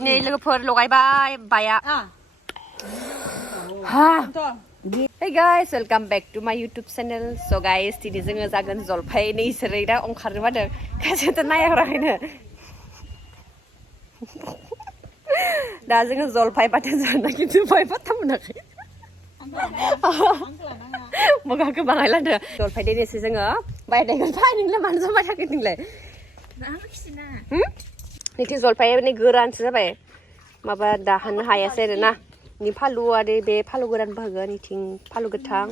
नै लोगोफोर लगायबाय बाया Hey guys, welcome back to my YouTube channel. So guys, दिनै जोङो जागोन जलफाय नै इसोरो दा ओंखारनो मादों खासेथ' नायाखैनो दा जोङो जलफाय बाथोन जानो खिन्थु फाय बाथा मोनाखै मगाखौ बाङाय लादो जलफाय देनोसै जोङो बायनायखौ फाय नोंलाय मानो जमाय थाखै नोंलाय नैथिं जलफाय नै गोरानसो जाबाय माबा दाहानो हायासै आरोना नि फालु आरो बे फालु गोरानबो होगोन नैथिं फालु गोथां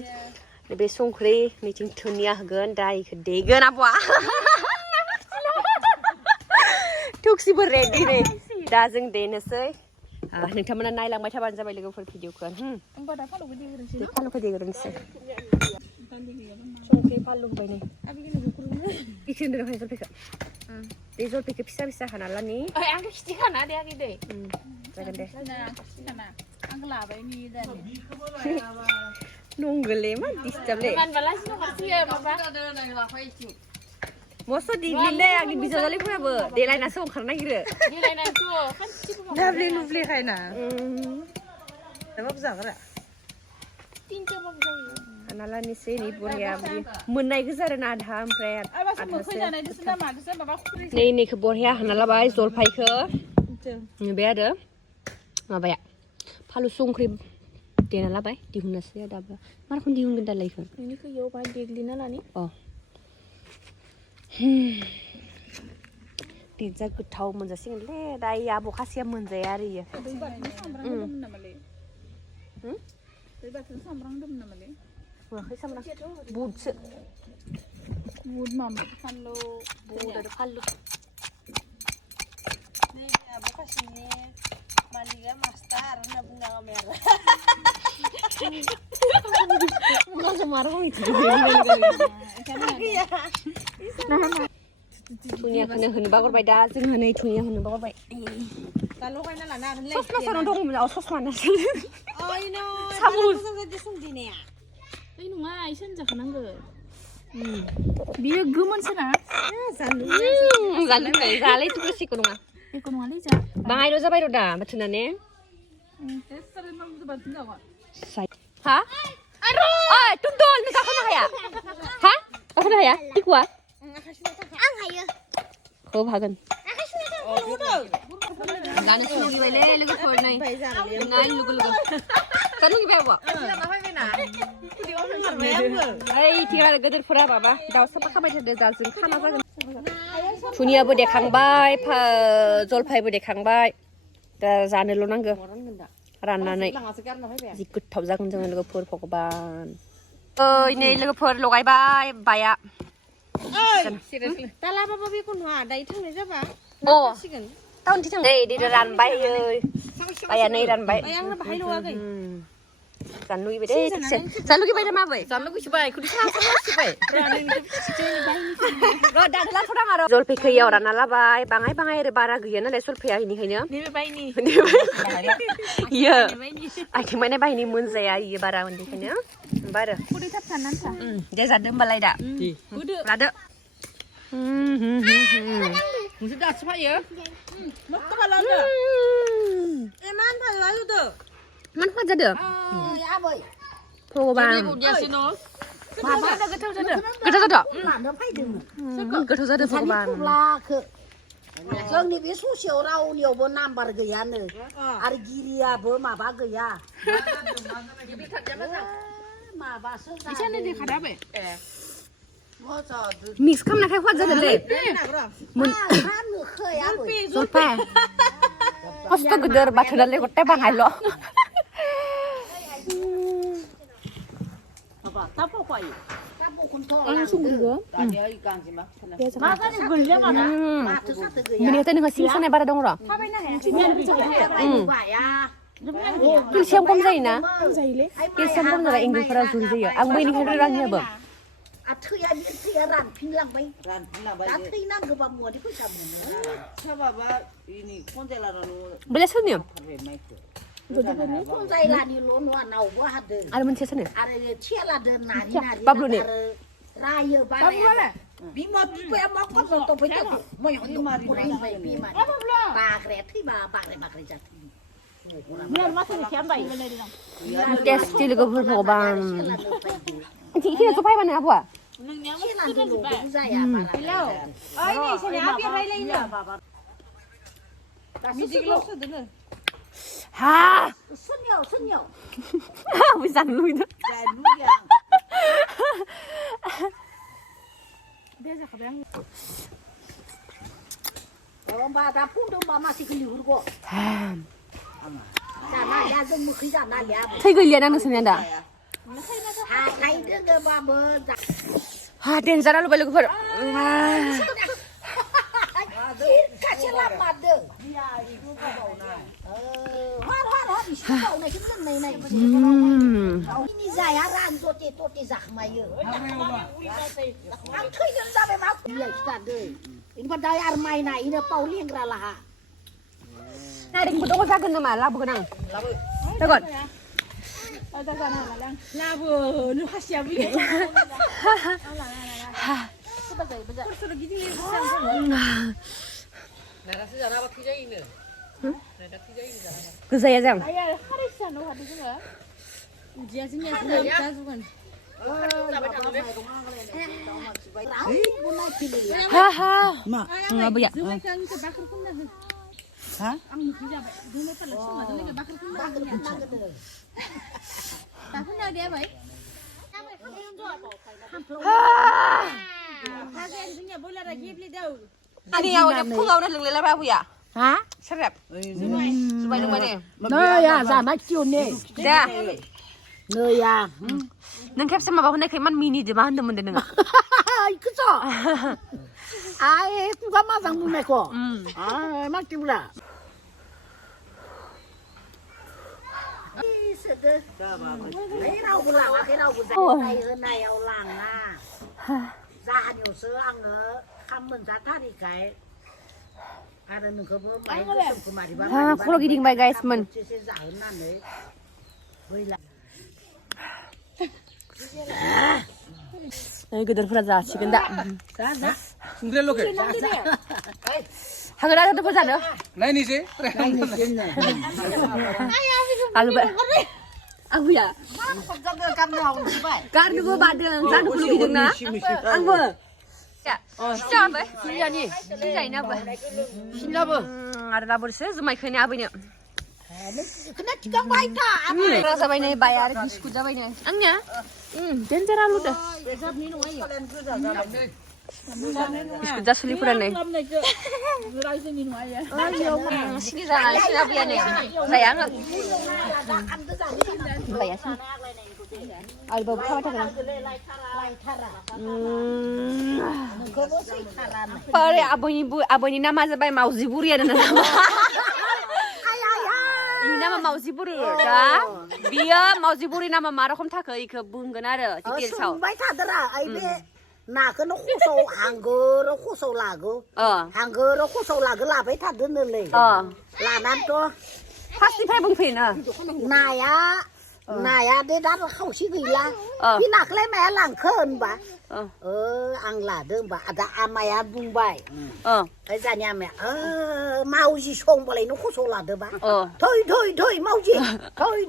बे संख्रि नैथिं धुनिया होगोन दा इखौ देगोन आब'आ थुक्सिबो रेडि नै दा जों देनोसै नोंथांमोना नायलांबाय थाबानो जाबाय लोगोफोर भिडिअखौ होमबा दा फालुखौ देग्रोनोसै संख्रि फालु होबाय नै इखौ होनदों हाय जलफायखौ बे जलफायखौ फिसा फिसा हाना लानि आंखौ खिथि खाना दे आगै दे जागोन दे आं लाबाय नि नंगौलै मा डिस्टार्बलै मस्त' दिग्लिलै आंनि बिजावजालिफोराबो देलायनासो ओंखारनो नागिरो दाब्ले लुब्लेखायना दाबाबो जाग्रा हाना लानोसै नै बरिया मोननाय गोजा आरोना आधा ओमफ्राय नै नैखौ बरिया हाना लाबाय जलफायखौ बे आरो माबाया फालु संख्रि देना लाबाय दिहुननोसै दाबो मा रोखोम दिहुनगोन दालाय इखौ नोंनिखौ इयाव बाहाय देग्लिना लानि देजा गोथाव मोनजासिगोनलै दा आब' खासिया मोनजाया आरो इयो होआखै सामब्राम बुटसो बुट मामा फानलु बुट आरो फानलु नै आब' खासिनि मालिगा मास्टार होनना बुंनाङा मेरा धुनियाखौनो होनो बावगारबाय दा जोंहा नै धुनिया होनो बावगारबाय दा लगायना लानो हागोनलै ससमा सानाव दङमोन ससमानासो ओइ नङा इसे होनजाखानांगो बियो गोमोनसोना जानो जालाय थुख्रसिखौ नङा बेखौ नङालै जा बाङायल' जाबाय र' दा बाथोनाने हा ओइ तुम दल नों गाखोनो हाया हा गाखोनो हाया टिकुआ आं हायो खोब हागोन जानो लुगैबायलै लोगोफोर नै नाय लोगो लोगो जानो लुगैबाय आब'आ ओइ थिग आरो गोदोरफोरा माबा दाउ साफा खाबाय थादो दाजों खाना जागोन धुनियाबो देखांबाय जलफायबो देखांबाय दा जानोल' नांगौ राननानै जि गोथाव जागोन जोङो लोगोफोर भगबान ओइ नै लोगोफोर लगायबाय बाया दा लाबाबो बेखौ नङा दायो थांनाय जाबा सिगोन टाउनथिं थां नै दिदो रानबाय ओइ बाया नै रानबाय आंनो बाहाय लगागै जानो लुगैबाय दे थिगसे जानो लुगैबाय ना माबै जानो लुगैबाय खुदै सासबाय र' दादलाथ' दाङा र' जलफायखौ इयाव रानना लाबाय बाङाय बाङाय आरो बारा गैया नालाय जलफाया इनिखायनो इयो आथिं माने बायनि मोनजाया इयो बारा उन्दैखायनो होमबा आरो खुदै थाब थानानै था दे जादो होमबालाय दा लादो नोंसोर दासो फैयो मस्त' खालामदो इमान भाजा होदो मान फाद जादो भगबान माबा गोथाव जादो गोथाव जादो गोथाव जादो भगबान जोंनि बे ससेयाव रावनियावबो नाम्बार गैयानो आरो गिरियाबो माबा गैया माबासो मिक्स खालामनायखाय फाद जादोलै जलफाय खस्थ' गोदोर बाथोनालाय गथाय बाङायल' मिनियावथ' नोंहा सिं सानाय बारा दं र' केलसियाम खम जायोना केलसियाम खम जाबा एंगलफोरा जुल जायो आं बैनिखायनो रानियाबो थैया रानफिनलांबाय दा थै नांगौबा मुवानि फैसा मोनो बेलाय सोरनि खनजायलानिल' नङा नावबो हादों आरो मोनसे सोरनि आरो थेलादों नारि नारि बाब्लुनि Raya barang. Bima pipe amak kau tu pecah. Mau yang tu kurang pipe mana. Bagret tu bagret jatuh. Biar masuk di siapa ini dari dong. Tasty लोगो फोरखौ बां थिखिना सफाय बानो आब'आ Siapa dulu saya barang. Oh ini sini api rai ini. Mesti lo sudah. ha Senyum. bisa nuida Jangan yang. Dia cakap yang Orang baca pun tu masih keliru kok. Jangan ya semua jangan ya. थै गैलियाना नोंसोरनिया दा Hai dia ke baba. हा डेन्जार आलु बाय लोगोफोर Kasih lama deh. Har di sini này cái này này. Ini saya ran toti zakmayo. Ang thuy nhân ra về máu. Iya kita deh. Ini pada armai na ini Pauline ralaha. นายเด็กบุตรก็ซักกันมาลาบุกันนังเดี๋ยวก่อน ada sana lang. Labo, nu kasih abi. Kursus gini 그자야 장 Ayah, hari sana hari juga. Dia sini sudah kan. 하하 Apa ya? Kan ke bakar pun dah. Hah? Ang mesti apa? Dulu terus semua tu ke bakar pun dah. Bakar dah dia baik. Hasil dunia bola lagi beli dah. 아니 야 어제 콩 아우라 릉레라 바부야 Hả? 샤랍 수바이 릉바네 Nơi à, giả nói chiều nè. 자 Nơi à. 능 캡스마 바 혼내 그만 미니지 마 한데 문데 능아 Cứ sợ. Ai cũng có mà rằng mùi này của. À, mắc chịu là. Cái đâu cũng làm, cái đâu cũng dạy này hơn này ông làm na. Ra nhiều sữa ăn nữa, khăm mình giá thắt thì cái. À, đừng có bữa máy, không mà đi bán. 아 코로 기딩 바이 가이스 문 Sẽ giả hơn nan đấy. Với lại. 애기들 프라자 지근다 Sundre loke. 하그라도 보자너 Nai ni je. 알루 바 아구야 Không cho đưa cam đầu như vậy. 까르고 바든 자도 불로 기딩 나 안고 자 시작 봐 신년이 신자이나 봐 신라부 알아 버렸어 주마이 크네 아버님 Cái chỉ có vai ta. rasa baine bayar diskuja baine angnya denjar alu dah diskuja suli purane Rai sini nu ayah. sini sana sini abiane sayang bayar sini al babu khawa thakana pare aboni nama zabai mauzi buri ada nama 이 nama mauzi buri dah biar mauzi buri nama marokom thakö ikö bungan आरो detail saw Vai ta ra ai be. Na cái nó khu sâu hàng gơ nó khu sâu là gơ. Hàng gơ nó khu sâu là gơ là phải thật đơn lên. Là nam cho. 파스티 팔봉핀 Này á. Này á để đắt không xí gì là. Vì nạc lấy mẹ làng khơn bà. Ăn là đơn bà. À mày ăn bung bài. Cái ra nhà mẹ. Mau gì xông bà lấy nó khu sâu là đơn bà. Thôi mau gì. Thôi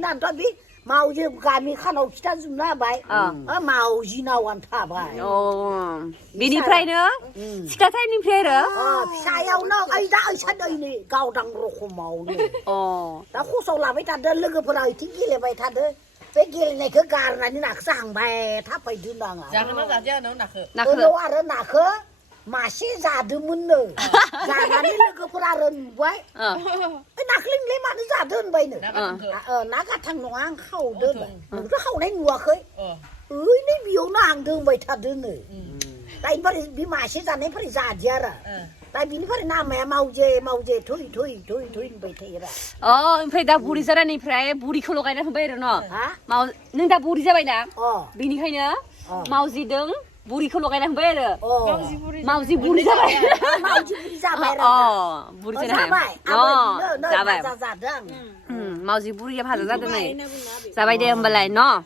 làm cho biết. Mau gì gà mi khăn hậu chít dùng ra bài. Mau gì nào ăn thả bài. 미니 프라이는 시카 타임님 프라이를 Sai ông nó ấy đã ở sát đây này. Cao đăng rô khổ màu này. Đã khu sâu là phải thật đơn lưng ở đây. Thì kia là phải thật đơn. Cái kia này cứ gà là như nạc sang bài tháp phải đơn đằng à. Jangan nak saja nak nak. 나그 Nó ở đó nạc khớ. Mà sẽ giả đơn môn nở. Giả là đi lưng ở đây rừng vậy. Cái nạc linh lấy mà nó giả đơn vậy nữa. Nạc cả thằng nó ăn khâu đơn vậy. Nó khâu này ngùa khơi. Nó biểu nó ăn đơn vậy thật đơn nữa. Tại vì mà sẽ giả này phải giả dơ ra. Tại vì nó phải làm mẹ mau dê thôi vậy thế ra. 오프라이 나 부리 자라니 프라이 부리 컬러 가이나 흥바이러 너 Hả? 마우 능다 부리 자바이나 비니카이나 Ờ. 마우지 등 부리 컬러 가이나 흥바이러 마우지 부리 자바이 Mau chứ đi ra bài ra. 부리 Ra 자바이 bài. Nơi 자바이 mà giả đơn. 마우지 부리야 바자 자드네 자바이 대 흥발라이 너